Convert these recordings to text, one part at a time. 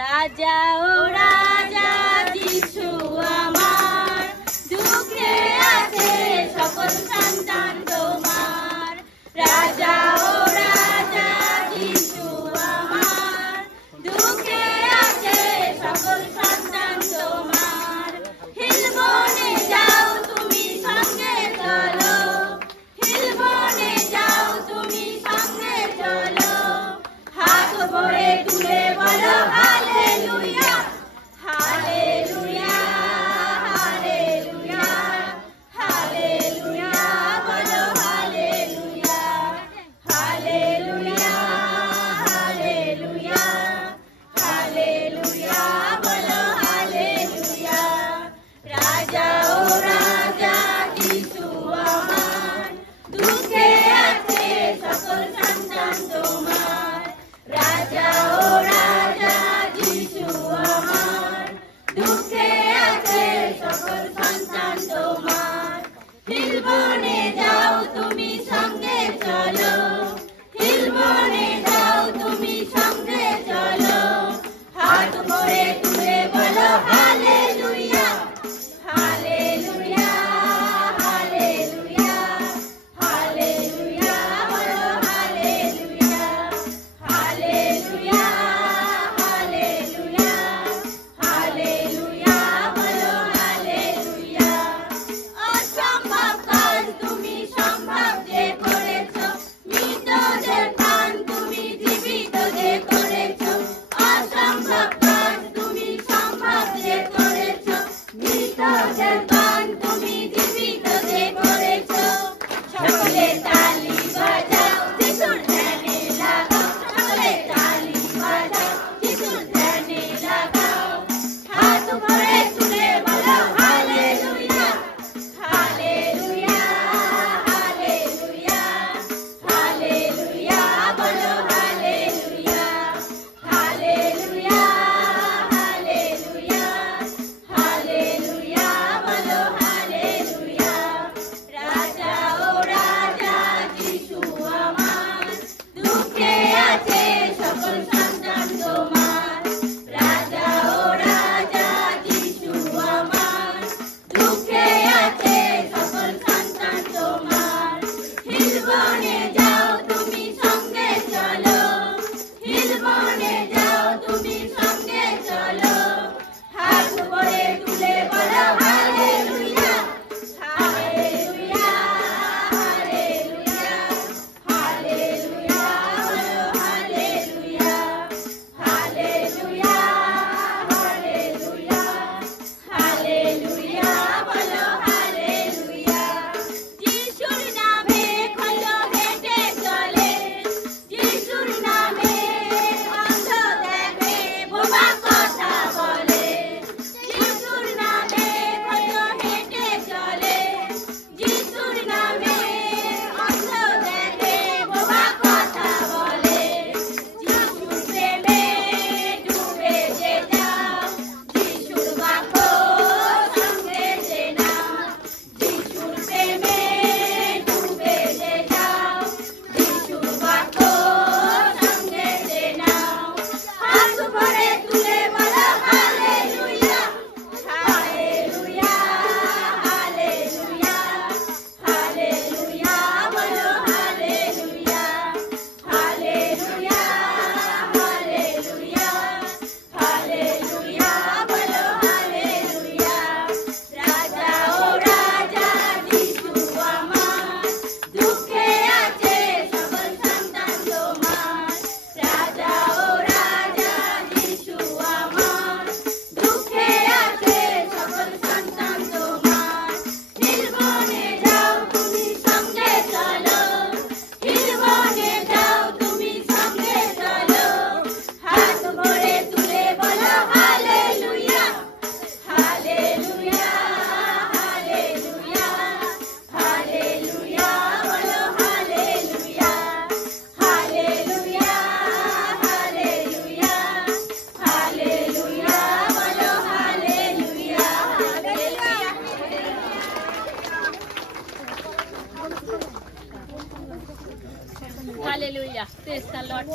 রাজা ও রাজা যিশু আমার, দুঃখে আছে সকল সন্তান তোমার। রাজা ও রাজা যিশু আমার, দুঃখে আছে সকল সন্তান তোমার। হিলবনে যাও তুমি সঙ্গে চলো, হিলবনে যাও তুমি সঙ্গে চলো, হাত ভরে তুলে বলো হালেলুয়া, হালেলুয়া, হালেলুয়া, হালেলুয়া, বলো হালেলুয়া, হালেলুয়া, হালেলুয়া, হালেলুয়া, বলো হালেলুয়া। রাজা ও রাজা যিশু আমার, দুঃখে আছে সকল সন্তান তোমার। রাজা ও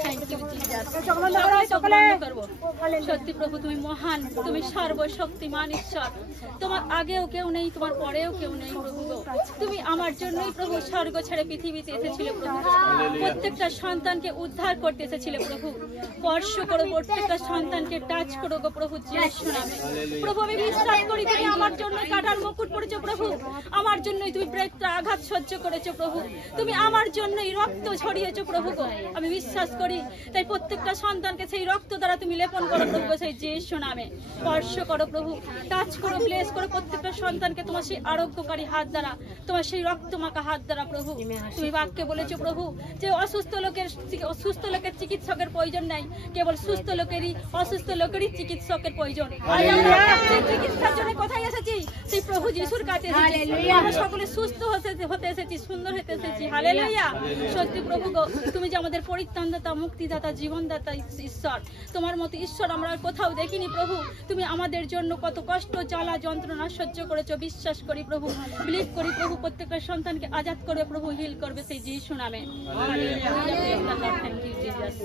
থ্যাংক ইউ জিসাস। সত্যি প্রভু তুমি মহান, তুমি সর্বশক্তিমান ঈশ্বর। তোমার আগেও কেউ নেই, তোমার পরেও কেউ নেই প্রভু গো। তুমি আমার জন্যই প্রভু স্বর্গ ছেড়ে পৃথিবীতে এসেছিলে প্রভু। প্রত্যেকটা সন্তানকে উদ্ধার করতে এসেছিলে প্রভু। স্পর্শ করো প্রত্যেকটা সন্তানকে, টাচ করো গো প্রভু যিশু নামে। প্রভু আমি বিশ্বাস করি তুমি আমার জন্য কাটার মুকুট পড়েছো প্রভু, আমার জন্যই তুমি প্রেতটা আঘাত সহ্য করেছো প্রভু, তুমি আমার জন্যই রক্ত ছড়িয়েছো প্রভু গো। আমি বিশ্বাস করি, তাই প্রত্যেকটা সন্তানকে সেই রক্ত দ্বারা তুমি লেপন করো প্রভু গো, সেই যিশু নামে। স্পর্শ করো প্রভু, টাচ করো, ব্লেস করো প্রত্যেকটা সন্তানকে তোমার সেই আরোগ্যকারী হাত দ্বারা, তোমার সেই রক্তমাখা হাত দ্বারা প্রভু। তুমি বাক্যে বলেছো প্রভু যে অসুস্থ লোকের চিকিৎসকের প্রয়োজন নাই, কেবল সুস্থ লোকেরই, অসুস্থ লোকেরই চিকিৎসকের প্রয়োজন। আজ আমরা সেই চিকিৎসার জন্য কোথায় এসেছি? সেই প্রভু যিশুর কাছে এসেছি। আমরা সকলে সুস্থ হতে এসেছি, সুন্দর হতে এসেছি। হালেলুয়া। সত্যি প্রভু গো, তুমি যে আমাদের পরিত্রাণদাতা, মুক্তিদাতা, জীবনদাতা ঈশ্বর, তোমার মতো ঈশ্বর আমরা আর কোথাও দেখিনি প্রভু। তুমি আমাদের জন্য কত কষ্ট, জ্বালা, যন্ত্রণা সহ্য করেছো। বিশ্বাস করি প্রভু, বিলিভ করি প্রভু, প্রত্যেকটা সন্তানকে আজাদ করবে প্রভু, হিল করবে সেই যিশু নামে। হালেলুয়া। Thank you Jesus.